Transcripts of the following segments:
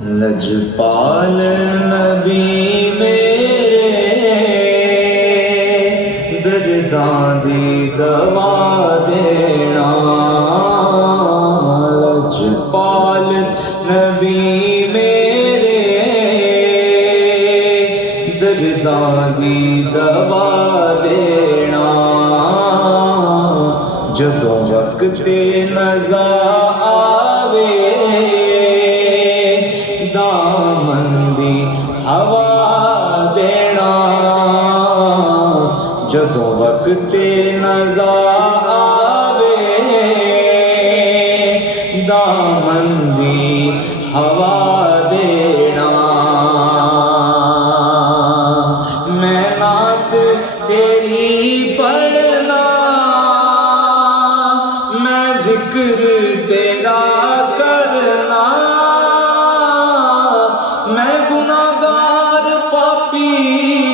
لجپال نبی میرے درداں دی دوا دینا، لجپال نبی میرے درداں دی دوا دینا، جدوں وقت نزا آوے دامن دی ہوا دینا، جدوں وقت نزا آوے دامن دی ہوا دینا۔ میں نعت تیری پڑھنا، میں ذکر تیرا کرنا، میں گناہگار پاپی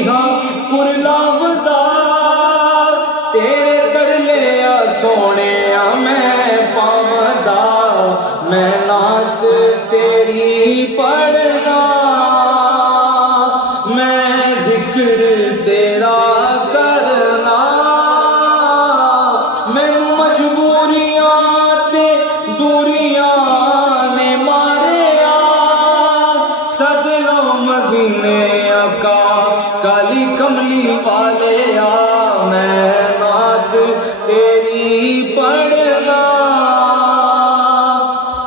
ہاں کرلاودار، تیرے کر لیا سونیا میں پاوندا، میں نعت تیری پڑھنا، میں ذکر تیرا کرنا، مینوں مجبوریاں تے دوریاں نے ماریا، سدلو مدینے آقا کالی کملی والیا، میں نعت تیری پڑھنا،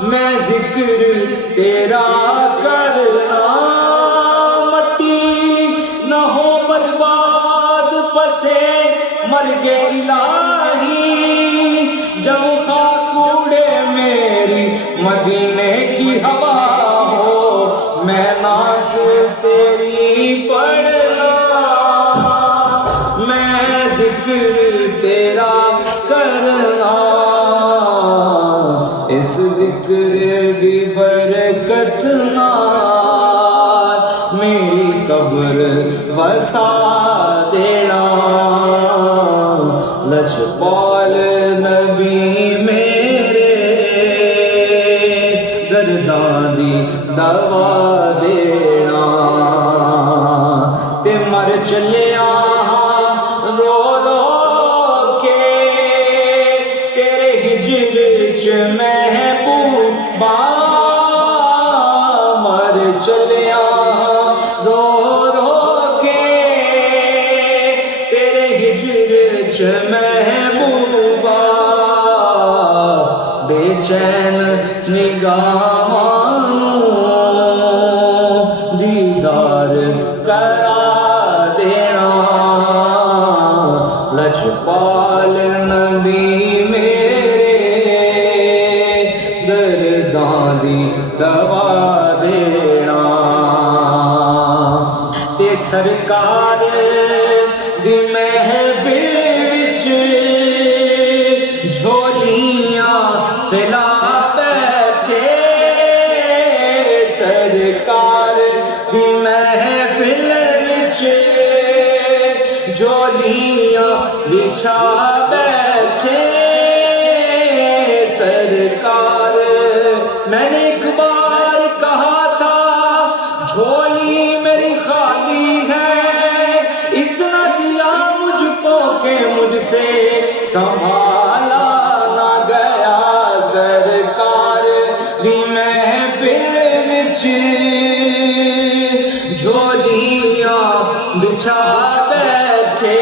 میں ذکر تیرا کرنا، مٹی نہ ہو برباد پسے مرگ الہی، جب خاک اڑے میری مدینے کی ہوا ہو، میں نعت تیری پڑھنا، میں ذکر تیرا کرنا، اس ذکر دی برکت نال میری قبر وسا دینا، لجپال نبی میرے درداں دی دوا دینا، تے مر چلیا ہاں رو رو کے تیرے ہجر چ محبوبا، مر چلیا رو رو کے تیرے ہجر چ محبوبا، بے چین نگاہاں نوں دیدار کرا دینا، لجپال نبی میرے درداں دی دوا دینا، تے سرکار دی محفل وچ جھولیاں پھیلا بیٹھے، سرکار دی محفل وچ جھولیاں بچھا بیٹھے، سرکار میں نے ایک بار کہا تھا جھولی میری خالی ہے، اتنا دیا مجھ کو کہ مجھ سے سنبھالا نہ گیا، سرکار دی محفل وچ جھولیاں بچھا بیٹھے،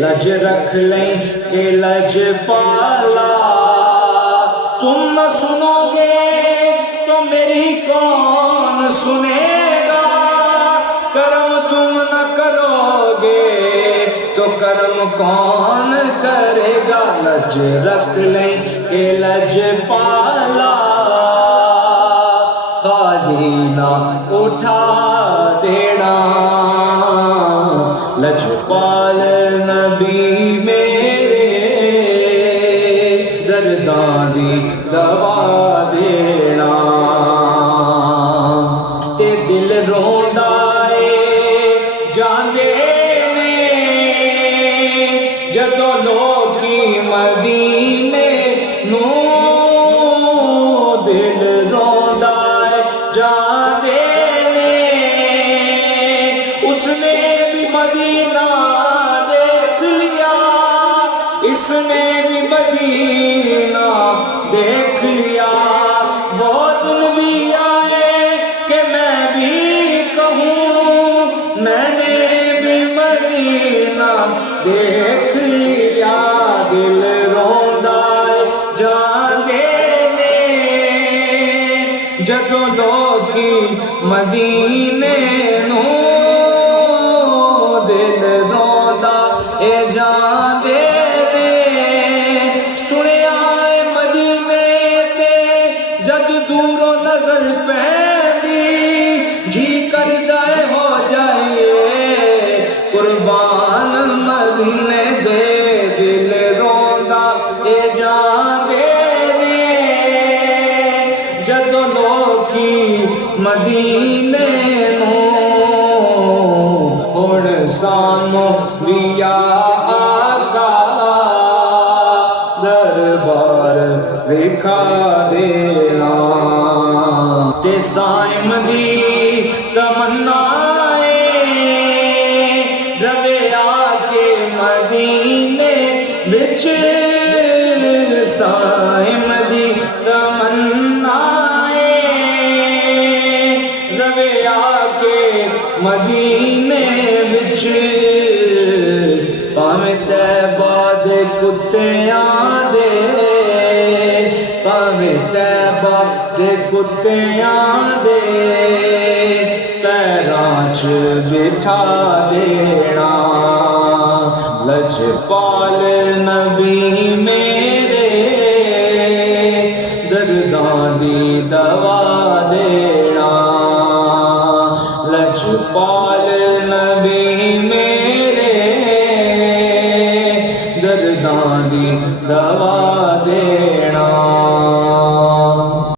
لج رکھ لیں کہ لج پالا، تم نہ سنو گے تو میری کون سنے گا، کرم تم نہ کرو گے تو کرم کون کرے گا، لج رکھ لیں کہ لج پالا، خالی نہ اٹھا دینا، لجپال نبی میرے درداں دی دوا دینا، تے دل روندا اے جاندے نے جدوں لوکی مدینے نوں، دل روندا جس نے بھی مدینہ دیکھ لیا وہ دن بھی آئے کہ میں بھی کہوں میں نے بھی مدینہ دیکھ لیا دل روندا جان دے جدوں لوکی مدینے نو دل روندا اے جان دے سنیا اے مدینے تے جد دوروں نظر پیندی جی کردا اے ہو جائے قربان مدینے دے دل روندا اے جان دے جدوں لوکی مدینے نو ہن سامو ویا آقا دربار وکھا دینا تے سائم دی تمنا روے آ کے مدینے وچ سائم دی تمنا روے آ کے مدینے وچ پاویں طیبہ دے کتیاں دے پاویں طیبہ دے کتیاں دے پیراں چ بٹھا دینا لجپال نبی میرے درداں دی دوا دینا لجپال نبی میرے درداں دی دوا دینا